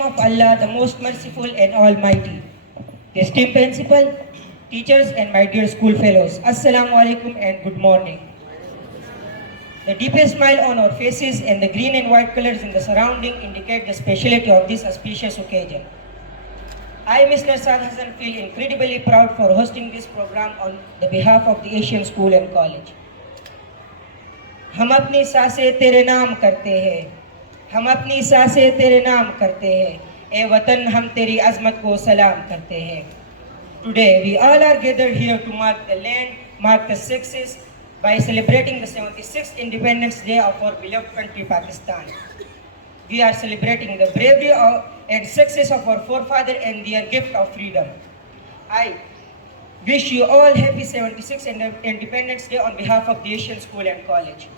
name of Allah, the most merciful and almighty. The esteemed principal, teachers and my dear school fellows, Assalamu alaikum and good morning. The deepest smile on our faces and the green and white colors in the surrounding indicate the speciality of this auspicious occasion. I, Mr. Saad Hassan, feel incredibly proud for hosting this program on the behalf of the Asian School and College. हम अपनी सांसें तेरे नाम करते हैं, हम अपनी सांसें तेरे नाम करते हैं, ए वतन हम तेरी अज़मत को सलाम करते हैं. Today we all are gathered here to mark the land, mark the success by celebrating the 76th Independence Day of our beloved country Pakistan. We are celebrating the bravery and success of our forefathers and their gift of freedom. I wish you all happy 76th Independence Day on behalf of the Asian School and College.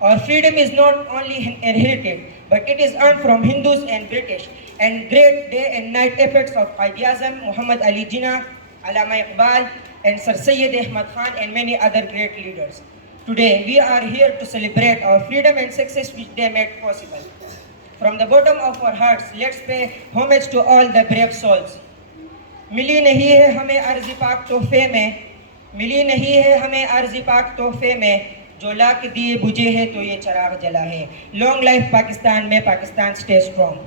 Our freedom is not only inherited, but it is earned from Hindus and British, and great day and night efforts of Quaid-e-Azam, Muhammad Ali Jinnah, Allama Iqbal, and Sir Syed Ahmad Khan, and many other great leaders. Today, we are here to celebrate our freedom and success which they made possible. From the bottom of our hearts, let's pay homage to all the brave souls. मिली नहीं है हमें अर्ज़ पाक तोहफे में, मिली नहीं है हमें अर्ज़ पाक तोहफे में, जो लाख दिए बुझे है तो ये चराग जला है. Long life Pakistan, may Pakistan stay strong.